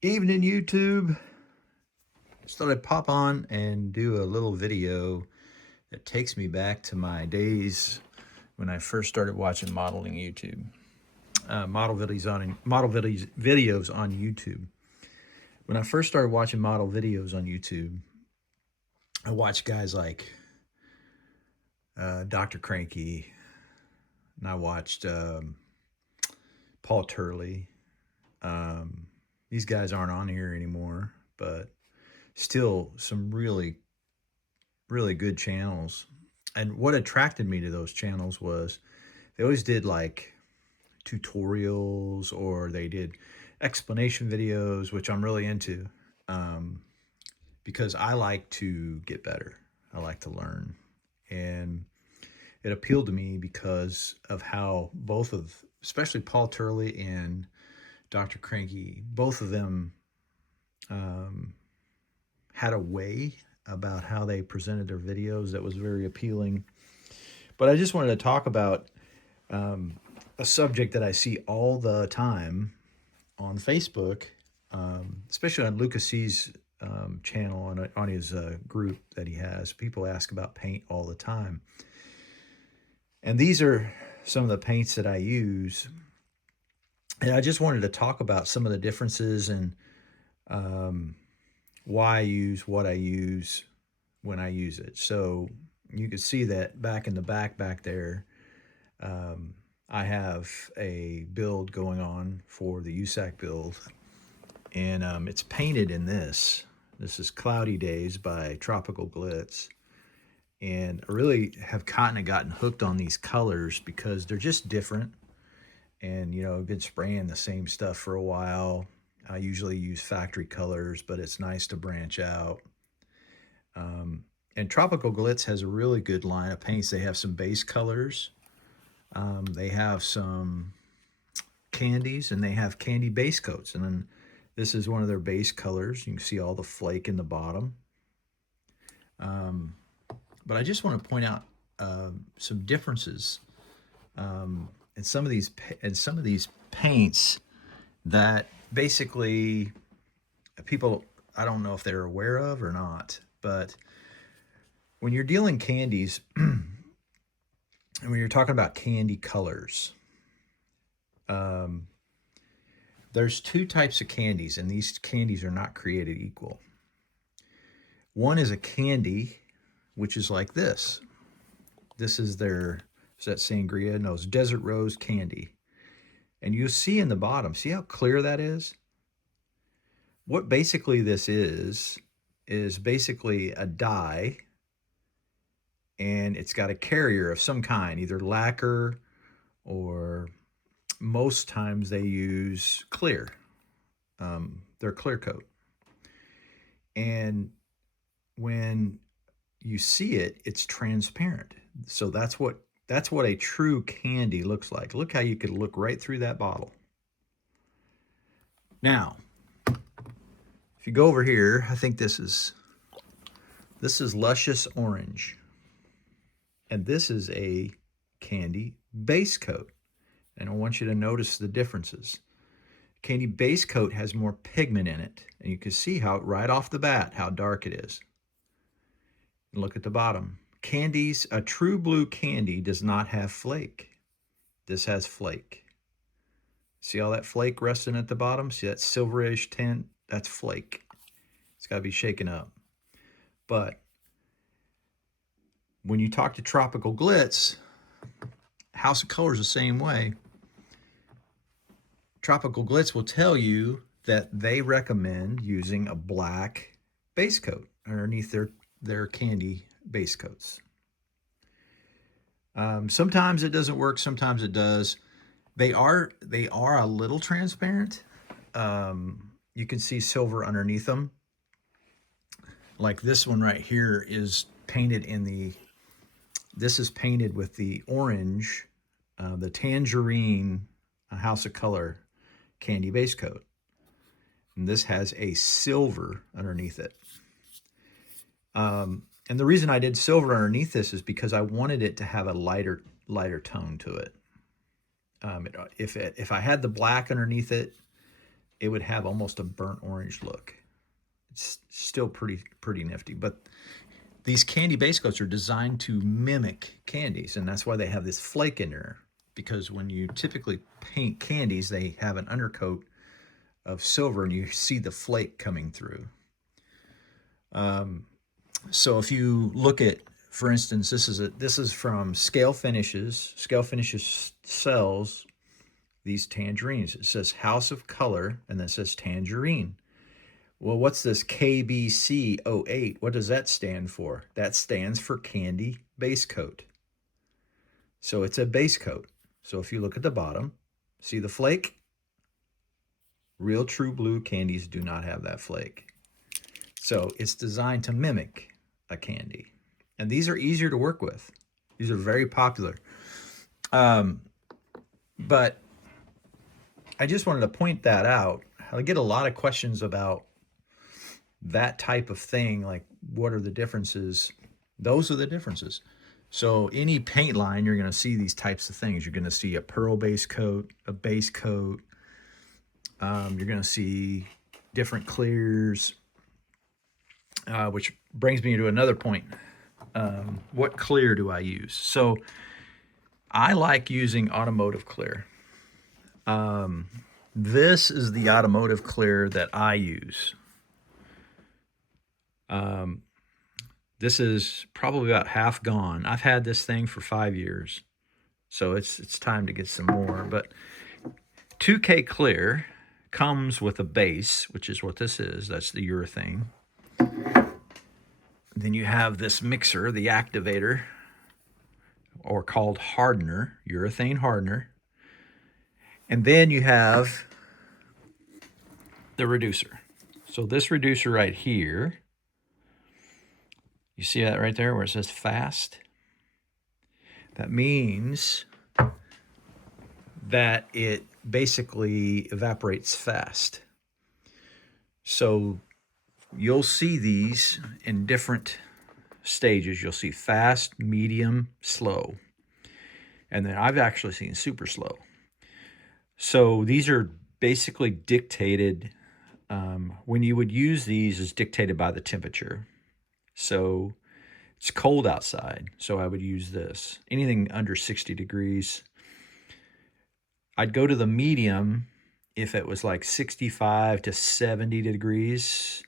Evening, YouTube. Just thought I'd pop on and do a little video that takes me back to my days when I first started watching modeling YouTube. Model videos on YouTube. When I first started watching model videos on YouTube, I watched guys like Dr. Cranky, and I watched Paul Turley. These guys aren't on here anymore, but still some really good channels. And what attracted me to those channels was they always did like tutorials, or they did explanation videos, which I'm really into, um, because I like to get better. I like to learn. And it appealed to me because of how both of, especially Paul Turley and Dr. Cranky, both of them um, had a way about how they presented their videos that was very appealing. But I just wanted to talk about um, a subject that I see all the time on Facebook, especially on Lucas C's channel, on his group that he has. People ask about paint all the time. And these are some of the paints that I use. And I just wanted to talk about some of the differences and um, why I use what I use when I use it. So you can see that back in the back there, um, I have a build going on for the USAC build, and it's painted in this. This is Cloudy Days by Tropical Glitz. And I really have kind of gotten hooked on these colors because they're just different. And, you know, I've been spraying the same stuff for a while. I usually use factory colors, but it's nice to branch out. And Tropical Glitz has a really good line of paints. They have some base colors. They have some candies, and they have candy base coats. And then this is one of their base colors. You can see all the flake in the bottom. But I just want to point out some differences in some of these paints that basically people, I don't know if they're aware of or not, but when you're dealing candies and when you're talking about candy colors, um, there's two types of candies, and these candies are not created equal. One is a candy, which is like this. This is is that sangria? No, it's Desert Rose candy. And you see in the bottom, see how clear that is? What basically this is basically a dye, and it's got a carrier of some kind, either lacquer, or most times they use clear. They're clear coat. And when you see it, it's transparent. So that's what a true candy looks like. Look how you could look right through that bottle. Now, if you go over here, I think this is Luscious Orange. And this is a candy base coat. And I want you to notice the differences. Candy base coat has more pigment in it. And you can see how right off the bat how dark it is. And look at the bottom. Candies, a true blue candy does not have flake. This has flake. See all that flake resting at the bottom? See that silverish tint? That's flake. It's got to be shaken up. But when you talk to Tropical Glitz, House of Colors the same way. Tropical Glitz will tell you that they recommend using a black base coat underneath their candy base coats. Sometimes it doesn't work, sometimes it does. They are a little transparent. You can see silver underneath them. Like this one right here is painted this is painted with the orange, the tangerine House of Color candy base coat. And this has a silver underneath it. And the reason I did silver underneath this is because I wanted it to have a lighter tone to it. If I had the black underneath it, it would have almost a burnt orange look. It's still pretty nifty, but these candy base coats are designed to mimic candies, and that's why they have this flake in there. Because when you typically paint candies, they have an undercoat of silver, and you see the flake coming through. So if you look at, for instance, this is from Scale Finishes. Scale Finishes sells these tangerines. It says House of Color, and then it says tangerine. Well, what's this KBC08? What does that stand for? That stands for candy base coat. So it's a base coat. So if you look at the bottom, see the flake? Real true blue candies do not have that flake. So it's designed to mimic a candy. And these are easier to work with. These are very popular. But I just wanted to point that out. I get a lot of questions about that type of thing, like what are the differences? Those are the differences. So any paint line, you're going to see these types of things. You're going to see a pearl base coat, a base coat. You're going to see different clears, which brings me to another point. What clear do I use? So I like using automotive clear. This is the automotive clear that I use. This is probably about half gone. I've had this thing for 5 years, so it's time to get some more. But 2K Clear comes with a base, which is what this is. That's the urethane. Then you have this mixer, the activator, or called hardener, urethane hardener. And then you have the reducer. So this reducer right here, you see that right there where it says fast? That means that it basically evaporates fast. So you'll see these in different stages. You'll see fast, medium, slow. And then I've actually seen super slow. So these are basically dictated, when you would use these is dictated by the temperature. So it's cold outside, so I would use this. Anything under 60 degrees. I'd go to the medium if it was like 65 to 70 degrees,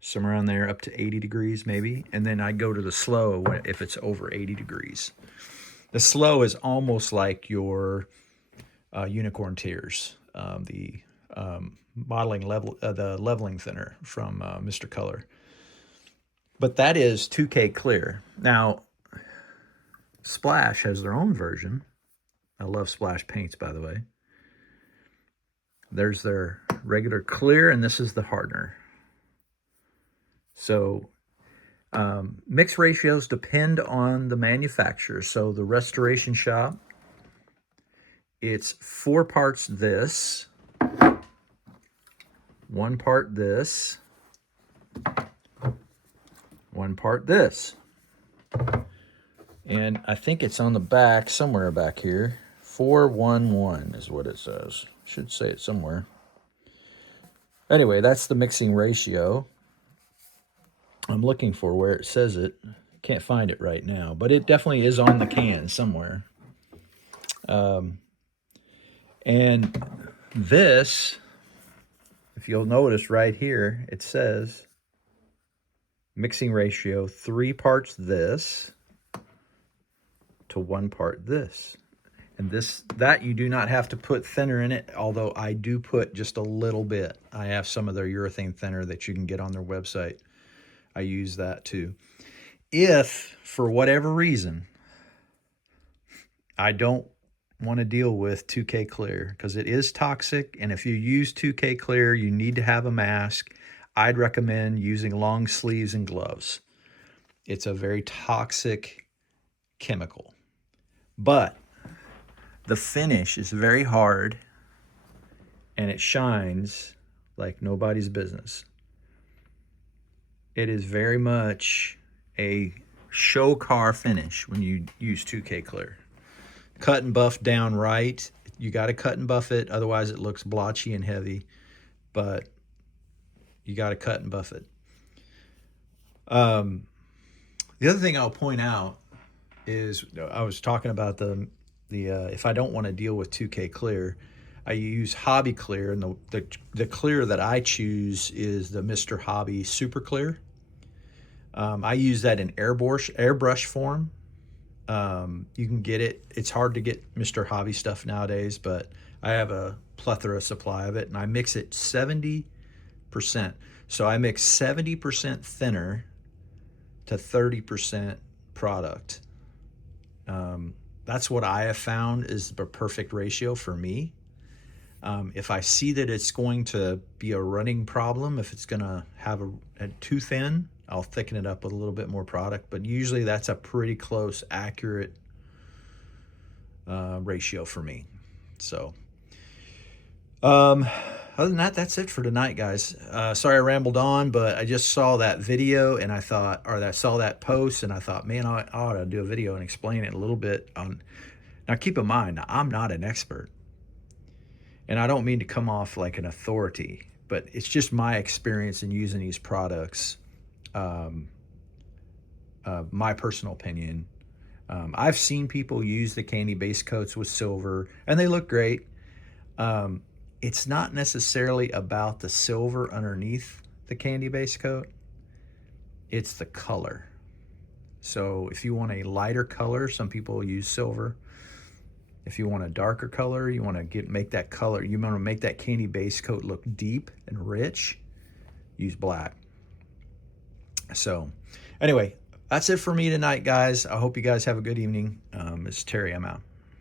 somewhere around there, up to 80 degrees maybe. And then I'd go to the slow if it's over 80 degrees. The slow is almost like your unicorn tears, the the leveling thinner from Mr. Color. But that is 2K Clear. Now, Splash has their own version. I love Splash paints, by the way. There's their regular clear, and this is the hardener. So mix ratios depend on the manufacturer. So the Restoration Shop, it's 4 parts this, 1 part this, 1 part this. And I think it's on the back, somewhere back here. 411 is what it says. Should say it somewhere. Anyway, that's the mixing ratio. I'm looking for where it says it. Can't find it right now, but it definitely is on the can somewhere. And this, if you'll notice right here, it says mixing ratio 3 parts this to 1 part this. And that you do not have to put thinner in it, although I do put just a little bit. I have some of their urethane thinner that you can get on their website. I use that too. If, for whatever reason, I don't want to deal with 2K Clear, because it is toxic, and if you use 2K Clear, you need to have a mask. I'd recommend using long sleeves and gloves. It's a very toxic chemical. But the finish is very hard, and it shines like nobody's business. It is very much a show car finish when you use 2K Clear. Cut and buff down right. You got to cut and buff it, otherwise it looks blotchy and heavy. but you got to cut and buff it. Um, the other thing I'll point out is I was talking about the if I don't want to deal with 2K clear, I use Hobby Clear, and the clear that I choose is the Mr. Hobby Super Clear. I use that in airbrush form. You can get it. It's hard to get Mr. Hobby stuff nowadays, but I have a plethora supply of it, and I mix it 70%. So I mix 70% thinner to 30% product. That's what I have found is the perfect ratio for me. If I see that it's going to be a running problem, if it's going to have a too thin, I'll thicken it up with a little bit more product. But usually that's a pretty close, accurate ratio for me. So, other than that, that's it for tonight, guys. Sorry I rambled on, but I just saw that video and I thought, or I saw that post and I thought, man, I ought to do a video and explain it a little bit. Now, keep in mind, I'm not an expert. And I don't mean to come off like an authority, but it's just my experience in using these products. My personal opinion. I've seen people use the candy base coats with silver, and they look great. It's not necessarily about the silver underneath the candy base coat. It's the color. So if you want a lighter color, some people use silver. If you want a darker color, you want to make that color, you want to make that candy base coat look deep and rich, use black. So anyway, that's it for me tonight, guys. I hope you guys have a good evening. It's Terry. I'm out.